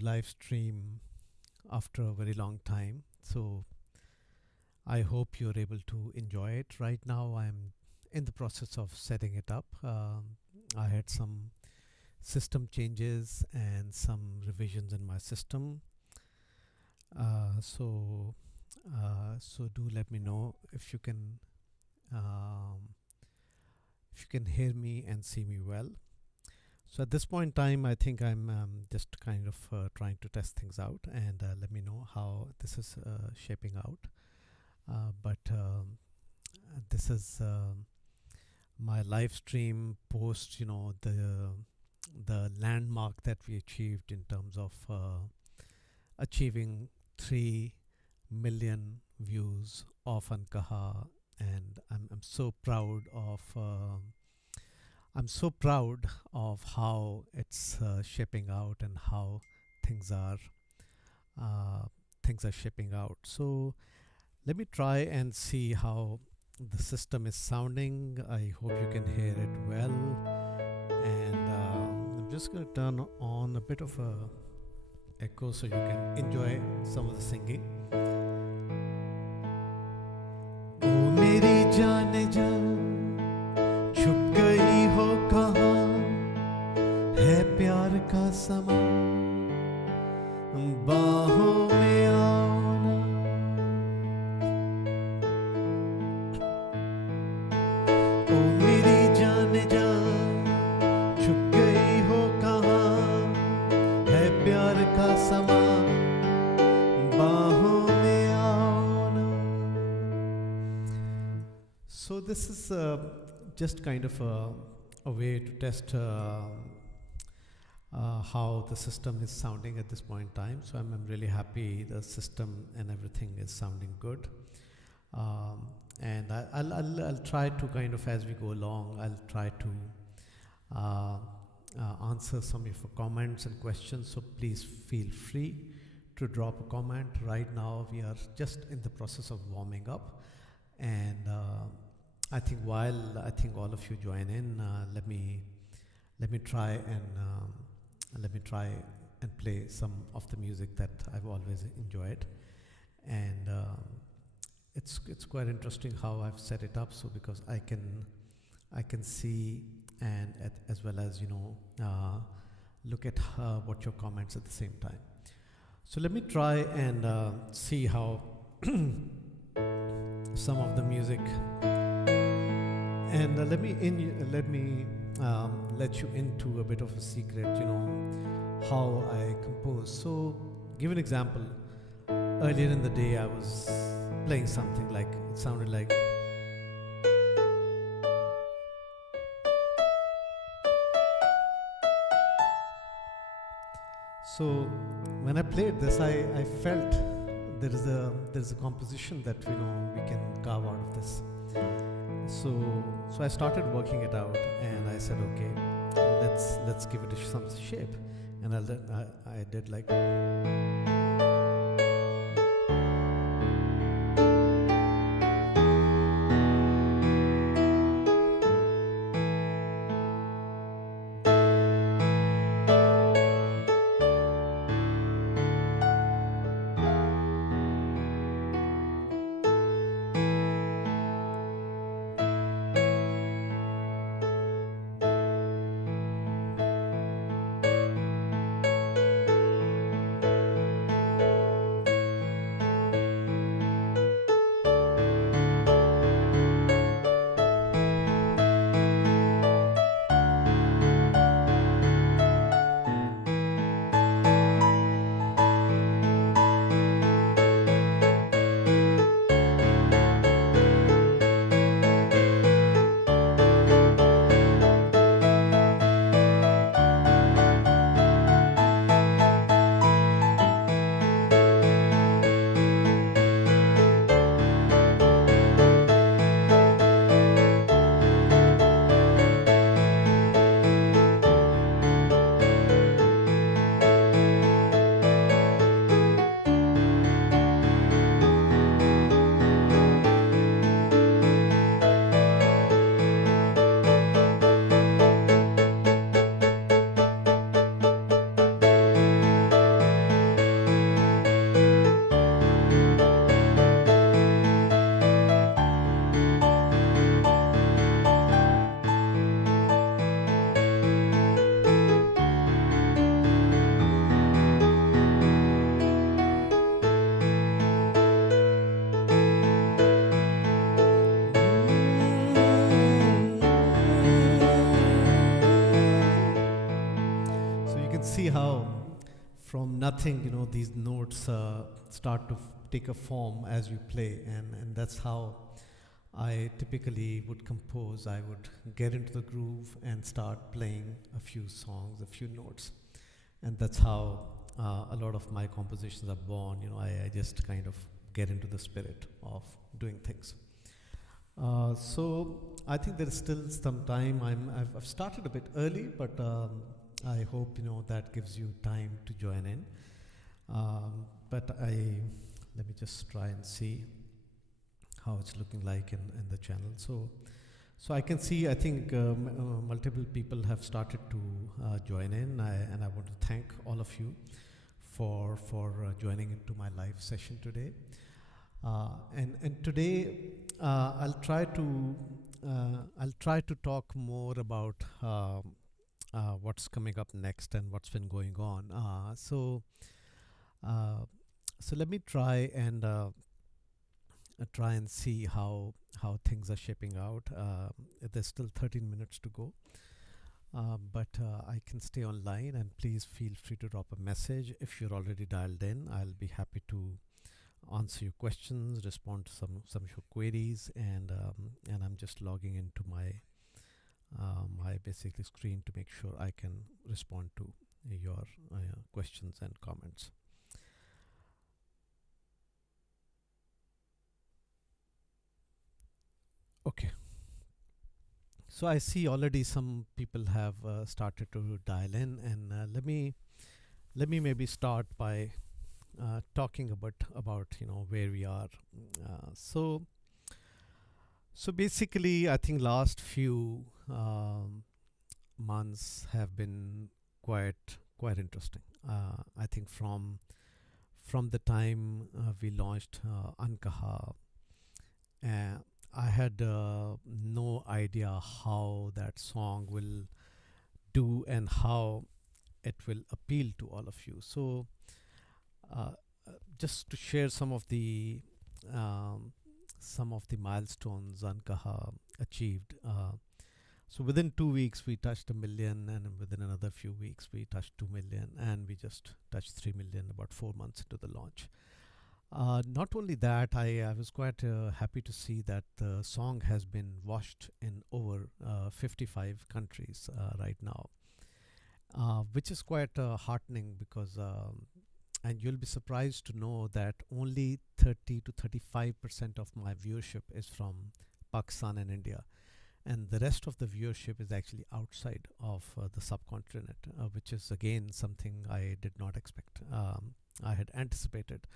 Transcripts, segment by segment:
live stream after a very long time. So I hope you're able to enjoy it. Right now, I'm in the process of setting it up. I had some system changes and some revisions in my system. So do let me know um, if you can hear me and see me well. So at this point in time, I think I'm just kind of trying to test things out and let me know how this is shaping out. But this is my live stream post. The landmark that we achieved in terms of achieving 3 million views of Ankaha, and I'm so proud of. I'm so proud of how it's shaping out and how things are uh, things are shaping out. So let me try and see how the system is sounding. I hope you can hear it well, and I'm just going to turn on a bit of a echo so you can enjoy some of the singing. ओ मेरी जाने जा छुप गई हो कहाँ है प्यार का समा बाहों में आओ ना ओ मेरी जाने जा छुप गई हो कहाँ है प्यार का समा बाहों में आओ ना. So this is just kind of a way to test how the system is sounding at this point in time. So I'm really happy the system and everything is sounding good. And I'll try to kind of, as we go along, I'll try to answer some of your comments and questions. So please feel free to drop a comment. Right now we are just in the process of warming up, and I think while I think all of you join in, let me try and play some of the music that I've always enjoyed, and it's quite interesting how I've set it up. So because I can see and as well as look at what your comments at the same time. So let me try and see how some of the music. And let you into a bit of a secret, how I compose. So, give an example. Earlier in the day, I was playing something like it sounded like. So, when I played this, I felt there is a composition that we can carve out of this. So I started working it out, and I said, okay, let's give it some shape, and I did like. from nothing, these notes start to take a form as you play, and that's how I typically would compose. I would get into the groove and start playing a few songs, a few notes, and that's how a lot of my compositions are born. I just kind of get into the spirit of doing things. So I think there is still some time. I've started a bit early, but I hope that gives you time to join in. But let me just try and see how it's looking like in the channel. So I can see, I think multiple people have started to join in, and I want to thank all of you for joining into my live session today. And today I'll try to talk more about what's coming up next and what's been going on. So let me try and see how things are shaping out. There's still 13 minutes to go, but I can stay online, and please feel free to drop a message if you're already dialed in. I'll be happy to answer your questions, respond to some of your queries, and I'm just logging into my basically screen to make sure I can respond to your questions and comments. Okay. So I see already some people have started to dial in, and let me maybe start by talking about where we are. So basically, I think last few months have been quite interesting. I think from the time we launched Ankaha, I had no idea how that song will do and how it will appeal to all of you. So just to share some of the milestones Ankaha achieved. So within 2 weeks we touched 1 million, and within another few weeks we touched 2 million, and we just touched 3 million about 4 months into the launch. Not only that, I was quite happy to see that the song has been watched in over 55 countries right now, which is quite heartening, because and you'll be surprised to know that only 30 to 35% of my viewership is from Pakistan and India, and the rest of the viewership is actually outside of the subcontinent, which is again something I did not expect. I had anticipated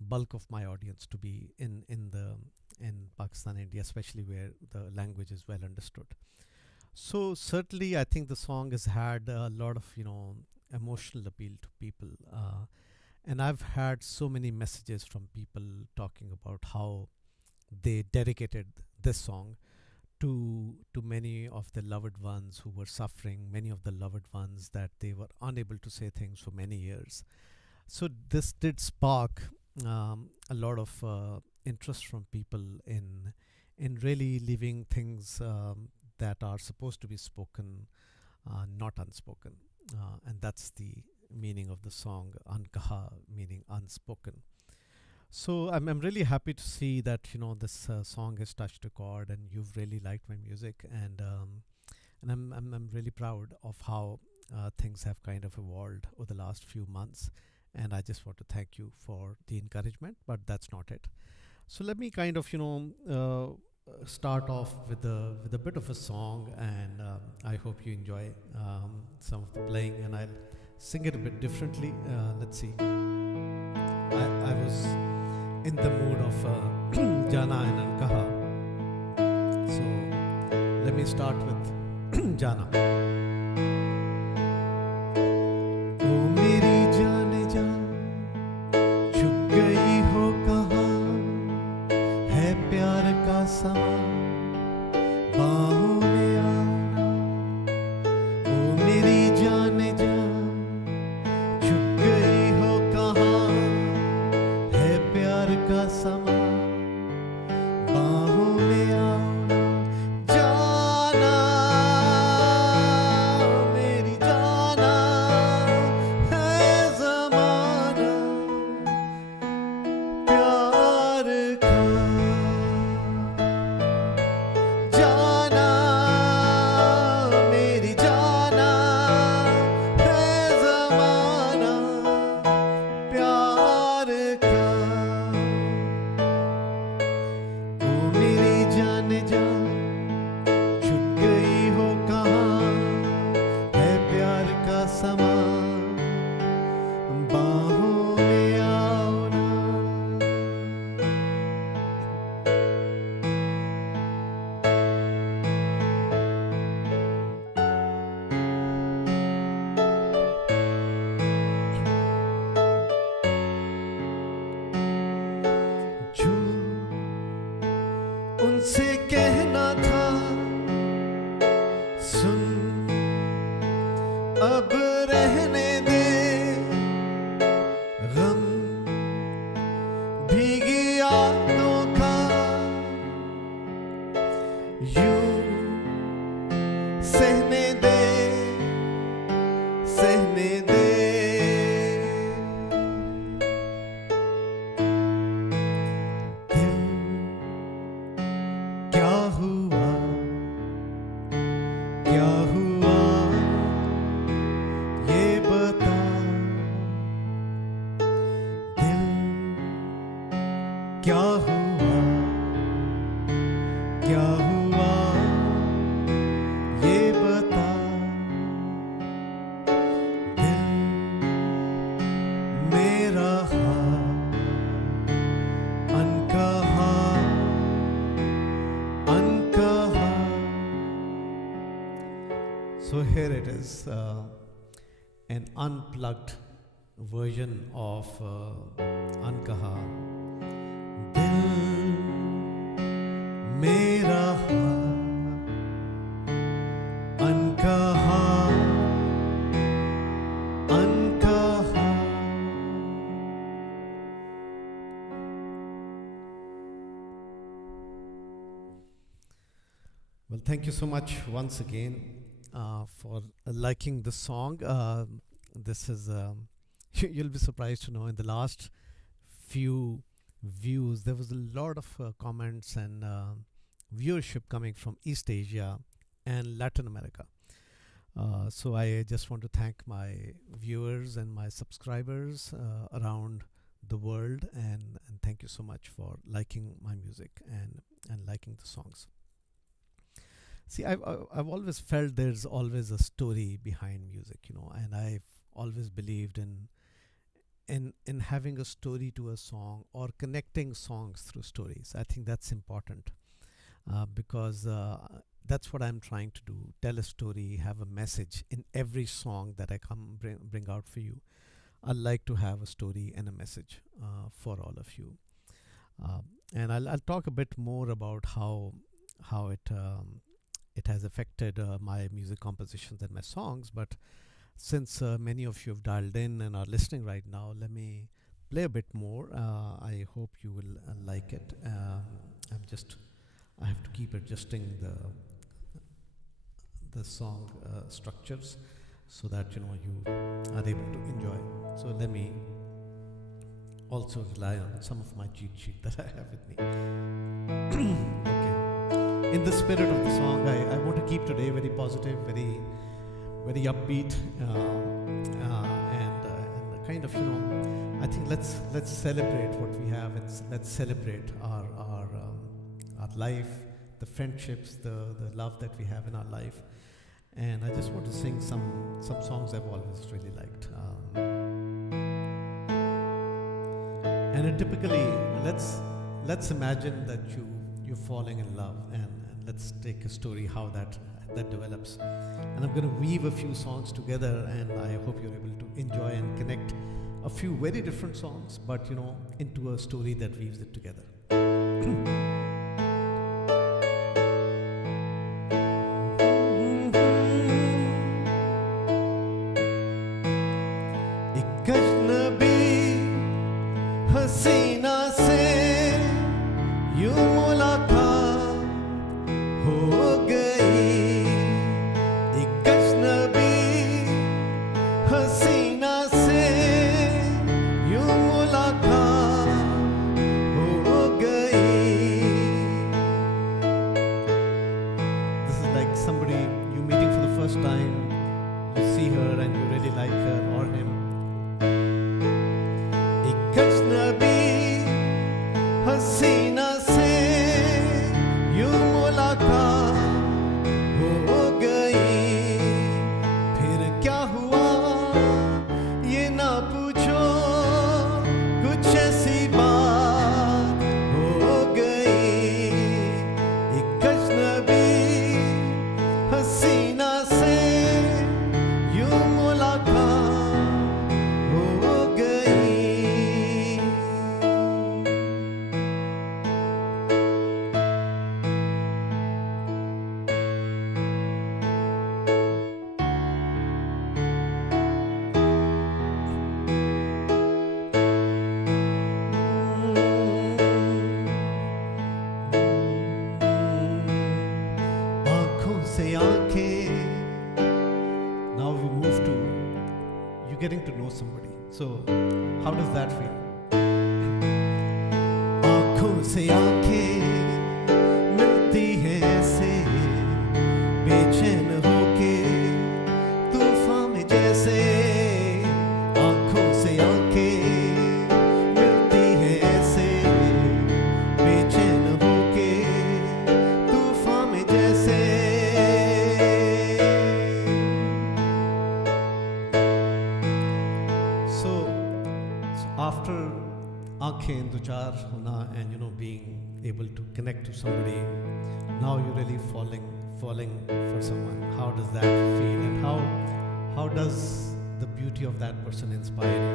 bulk of my audience to be in Pakistan, India, especially where the language is well understood. So certainly, I think the song has had a lot of emotional appeal to people, and I've had so many messages from people talking about how they dedicated this song to many of the loved ones who were suffering, many of the loved ones that they were unable to say things for many years. So this did spark a lot of interest from people in really leaving things that are supposed to be spoken, not unspoken, and that's the meaning of the song Ankaha, meaning unspoken. So I'm really happy to see that this song has touched a chord, and you've really liked my music, and I'm really proud of how things have kind of evolved over the last few months. And I just want to thank you for the encouragement, but that's not it. So let me kind of, start off with a bit of a song, and I hope you enjoy some of the playing, and I'll sing it a bit differently. Let's see. I was in the mood of Jana and Ankaha. So let me start with Jana. तुमसे कहना था सुन अब रहने दे गम भीगी यादों का यूं सहने दे सहने दे क्या हुआ ये बता दिल क्या हुआ ये बता दिल मेरा अनकहा So here it is, an unplugged version of Unkaha. Dil mera Unkaha, Unkaha. Well, thank you so much once again. For liking the song. This is you'll be surprised to know in the last few views there was a lot of comments and viewership coming from East Asia and Latin America. So I just want to thank my viewers and my subscribers around the world, and thank you so much for liking my music and liking the songs. See, I've always felt there's always a story behind music, you know, and I've always believed in having a story to a song or connecting songs through stories. I think that's important because that's what I'm trying to do. Tell a story, have a message in every song that I bring out for you. I like to have a story and a message for all of you, and I'll talk a bit more about how it has affected my music compositions and my songs. But since many of you have dialed in and are listening right now, let me play a bit more. I hope you will like it. I have to keep adjusting the song structures so that you are able to enjoy. So let me also rely on some of my cheat sheet that I have with me. Okay. In the spirit of the song, I want to keep today very positive, very upbeat, and kind of I think let's celebrate what we have, and let's celebrate our life, the friendships, the love that we have in our life. And I just want to sing some songs I've always really liked. And typically, let's imagine that you're falling in love, and let's take a story how that develops. And I'm going to weave a few songs together, and I hope you're able to enjoy and connect a few very different songs, but into a story that weaves it together. हसीना से यूं मुलाकात हो गई, एक अजनबी हसीना से यूं मुलाकात हो गई. This is like somebody you meeting for the first time. You see her and you really like her or him. अजनबी हसीना से somebody. So, how does that feel? आँखों से आँखें मिलती हैं ऐसे, बेचैन होके तूफान में जैसे। आँखों से आँखें मिलती हैं ऐसे, बेचैन होके तूफान में जैसे। So after आँखें दो चार होना and being able to connect to somebody, now you're really falling for someone. How does that feel, and how does the beauty of that person inspire you?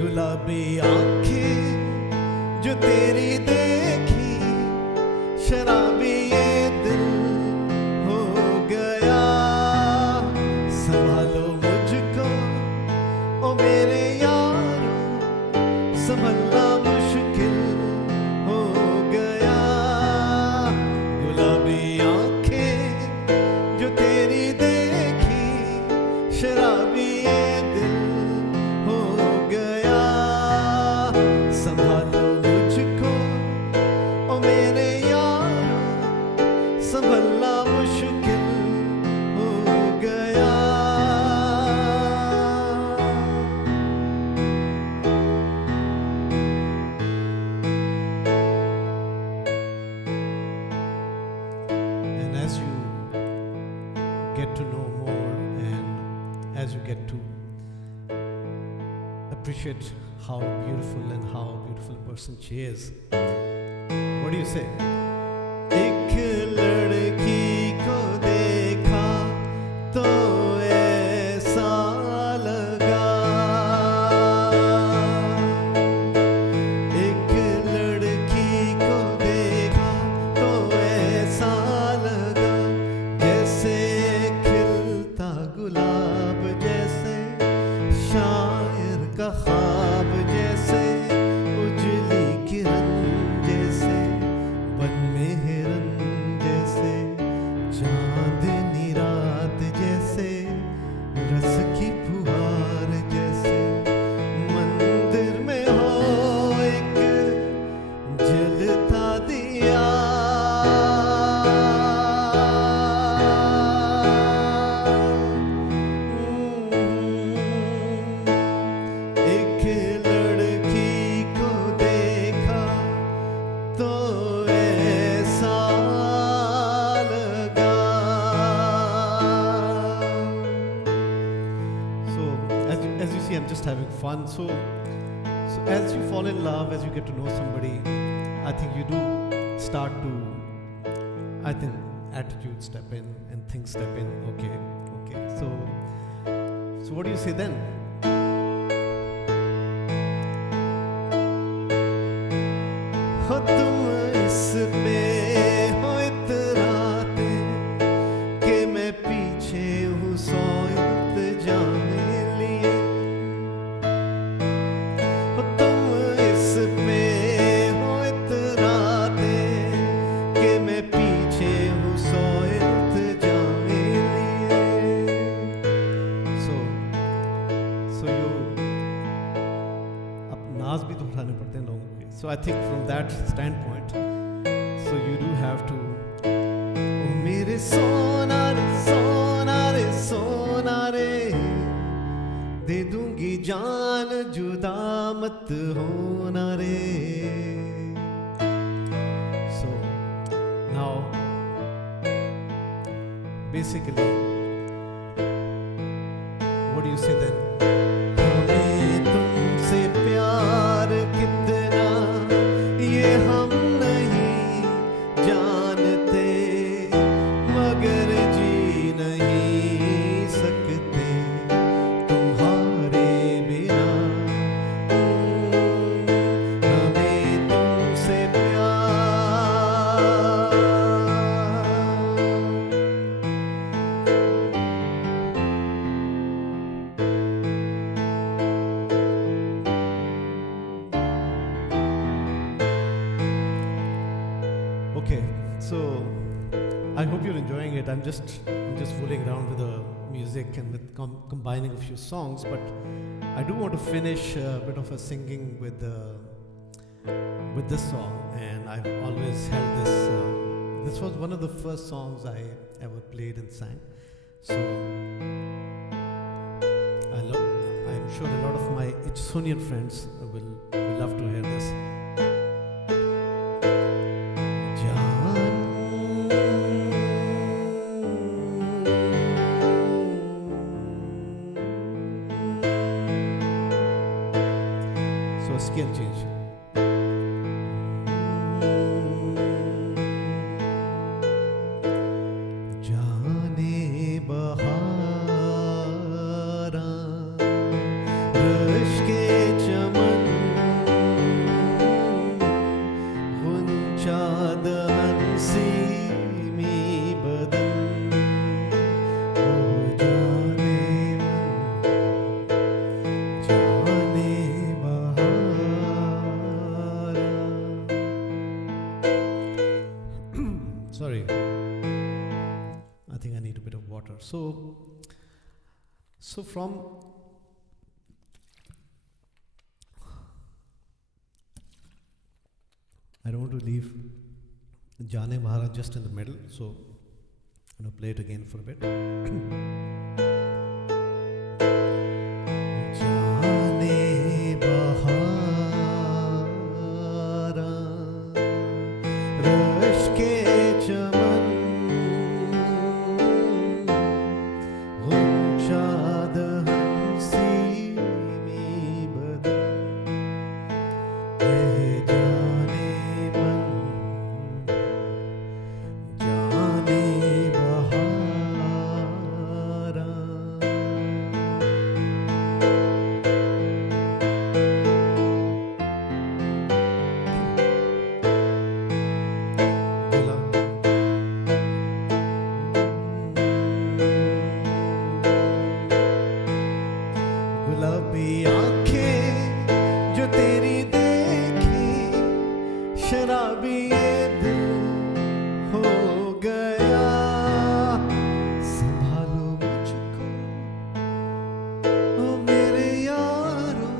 गुलाबी आँखें जो तेरी देखी, शराबी ये दिल हो गया। संभालो मुझको ओ मेरे यारो, संभलना मुश्किल हो गया। गुलाबी आँखें जो तेरी देखी, शराबी ये दिल हो गया। संभालो मुझको ओ मेरे यारो, संभलना मुश्किल हो गया। And as you get to know more, and as you get to appreciate how beautiful a person she is, what do you say? एक लड़की को देखा तो ऐसा लगा, एक लड़की को देखा तो ऐसा लगा, जैसे खिलता गुलाब, जैसे शायर का ख्वाब, जैसे उजली किरण, जैसे बन में हिरन, जैसे चांदनी रात, जैसे रस की फुहार, जैसे मंदिर में हो एक जलता दिया। एक लड़की को देखा तो ऐसा लगा। So as you see, I'm just having fun. So as you fall in love, as you get to know somebody, I think you do start to, I think attitude step in and things step in. Okay. So what do you say then? हो तुम इस पे हो इतराते कि मैं पीछे हूँ 100 इंतजामे लिए। हो तुम इस पे हो इतराते कि मैं पीछे हूँ 100 इंतजामे लिए। So you अब नाज भी तो उठाने पड़ते हैं लोगों के। So I think from that standpoint, so you do have to, ओ मेरे सोना रे सोना रे सोना रे, दे दूंगी जान जुदा मत होना रे। So now basically what do you say then? हमें तुमसे प्यार कितना ये हम नहीं जानते, मगर जी नहीं सकते तुम्हारे बिना। हमें तुमसे प्यार, I'm just fooling around with the music and with combining a few songs, but I do want to finish a bit of a singing with this song, and I've always held this. This was one of the first songs I ever played and sang, so I'm sure a lot of my Itsunian friends will love to hear this. So scale change. Sorry, I think I need a bit of water. So from I don't want to leave Jane Mahara just in the middle, so I'm going to play it again for a bit. Jane Bahara rush के चमन गुंचाद हंसी में बदन ए जाने मन जाने बहारा गुलाबी आंखें जो तेरी देखी शराबी ये दिल हो गया संभालो मुझको ओ मेरे यारो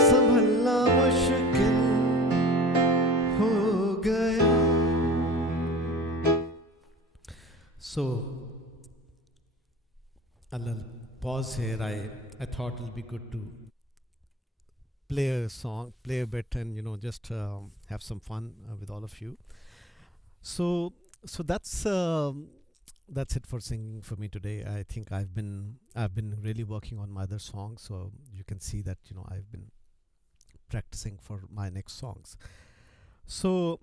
संभलना मुश्किल हो गया. So I'll pause here. I thought it'll be good to play a song, play a bit, and just have some fun with all of you. So that's it for singing for me today. I think I've been really working on my other songs, so you can see that I've been practicing for my next songs. So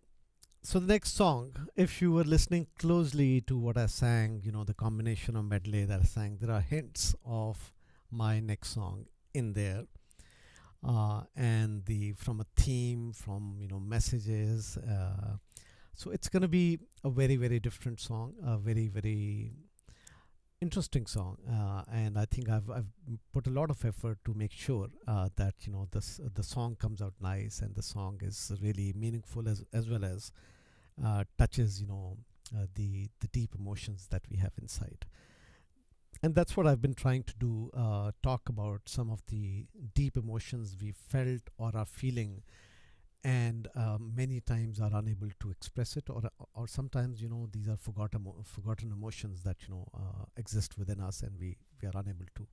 the next song, if you were listening closely to what I sang, the combination of medley that I sang, there are hints of my next song in there, and from a theme, from messages. So it's gonna be a very very different song, a very very interesting song, and I think I've put a lot of effort to make sure that the song comes out nice, and the song is really meaningful as well as touches the deep emotions that we have inside. And that's what I've been trying to do, talk about some of the deep emotions we felt or are feeling, and many times are unable to express it, or sometimes these are forgotten emotions that exist within us, and we are unable to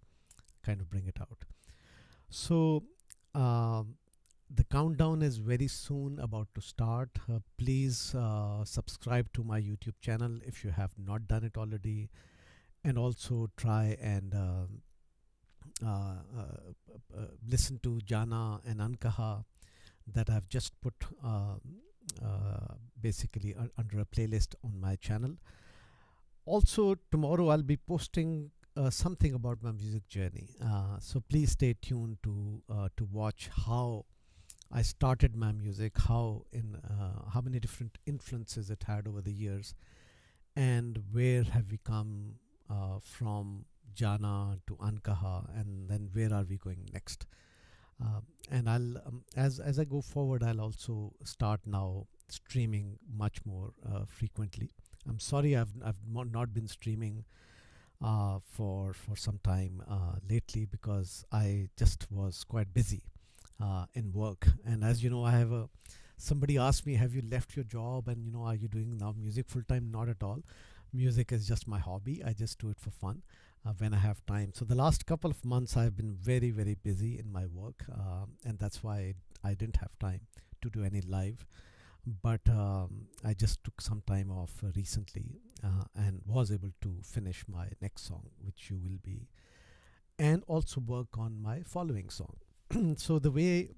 kind of bring it out. So the countdown is very soon about to start. Please subscribe to my YouTube channel if you have not done it already, and also try and listen to Jana and Ankaha that I've just put basically under a playlist on my channel. Also, tomorrow I'll be posting something about my music journey. So please stay tuned to watch how I started my music, how many different influences it had over the years, and where have we come from Jana to Ankaha, and then where are we going next. And I'll as I go forward, I'll also start now streaming much more frequently. I'm sorry I've not been streaming for some time lately because I just was quite busy in work. And as you know, I have a somebody asked me, "Have you left your job? And are you doing now music full time?" Not at all. Music is just my hobby. I just do it for fun when I have time. So the last couple of months, I've been very very busy in my work, and that's why I didn't have time to do any live. But I just took some time off recently and was able to finish my next song, which you will be, and also work on my following song. So the way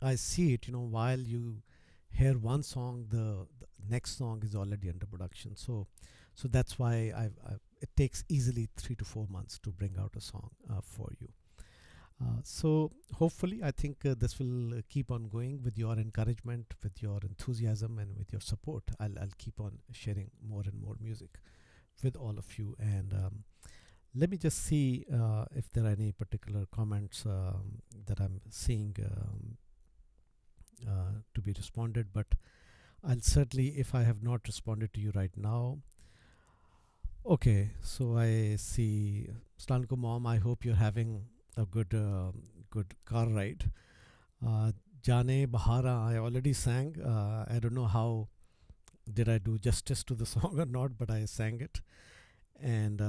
I see it, while you hear one song, the next song is already under production. So that's why it takes easily 3 to 4 months to bring out a song for you. So hopefully, I think this will keep on going with your encouragement, with your enthusiasm, and with your support. I'll keep on sharing more and more music with all of you. And let me just see if there are any particular comments that I'm seeing to be responded. But I'll certainly, if I have not responded to you right now. Okay, so I see Stanko Mom. I hope you're having a good car ride. Uh, Jane Bahara, I already sang. I don't know how did I do justice to the song or not, but I sang it. And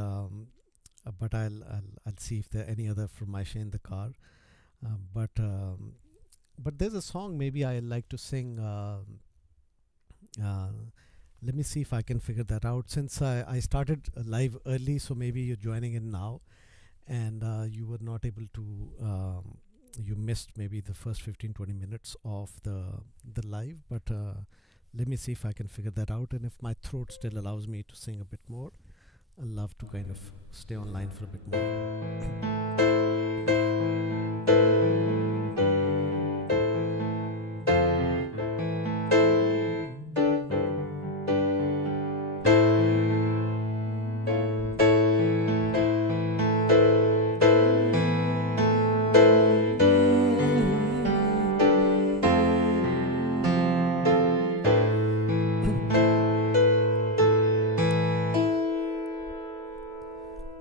but I'll see if there are any other from Maisha in the car. But there's a song maybe I like to sing. Uh, Let me see if I can figure that out. Since I started live early, so maybe you're joining in now, and you were not able to. You missed maybe the first 15-20 minutes of the live, but let me see if I can figure that out. And if my throat still allows me to sing a bit more, I'd love to kind of stay online for a bit more.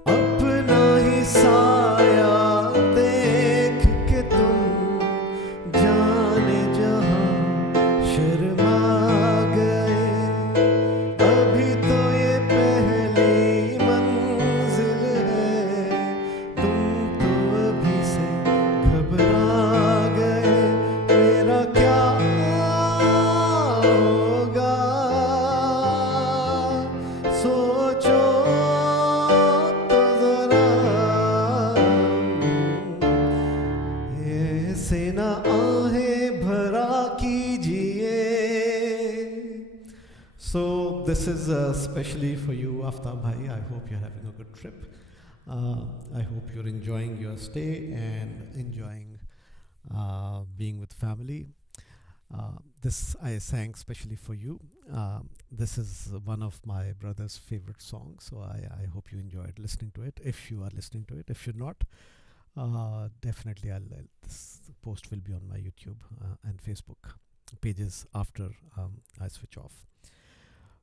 अपना ही साया देख के तुम जाने जहां शर्मा गए अभी तो ये पहली मंजिल है तुम तो अभी से घबरा गए मेरा क्या होगा सोचो तो जरा ऐसे ना आहें भरा कीजिए. So this is especially for you, Aftab Bhai. I hope you're having a good trip. I hope you're enjoying your stay and enjoying being with family. This I sang specially for you. This is one of my brother's favorite songs, so I hope you enjoyed listening to it. If you are listening to it, if you're not, definitely this post will be on my YouTube and Facebook pages after I switch off.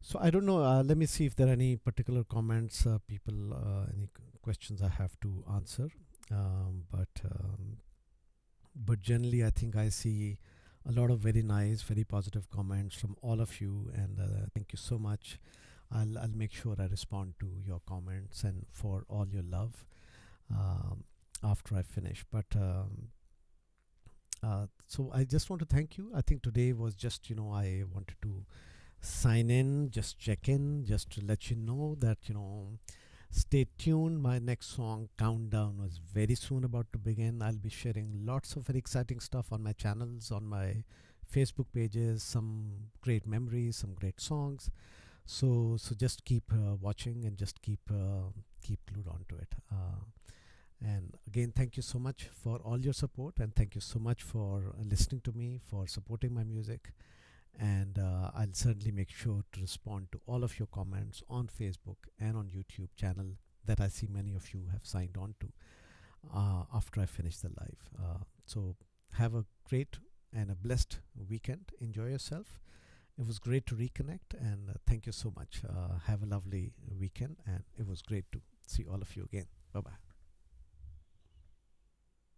So I don't know. Let me see if there are any particular comments, people, any questions I have to answer. But generally, I think I see a lot of very nice, very positive comments from all of you, and thank you so much. I'll make sure I respond to your comments and for all your love after I finish. So I just want to thank you. I think today was just, I wanted to sign in, just check in, just to let you know that, stay tuned. My next song, Countdown, was very soon about to begin. I'll be sharing lots of very exciting stuff on my channels, on my Facebook pages, some great memories, some great songs. So just keep watching and just keep glued on to it. And again, thank you so much for all your support, and thank you so much for listening to me, for supporting my music. And I'll certainly make sure to respond to all of your comments on Facebook and on YouTube channel that I see many of you have signed on to after I finish the live. So have a great and a blessed weekend. Enjoy yourself, It was great to reconnect, and thank you so much. Have a lovely weekend, and it was great to see all of you again. Bye bye.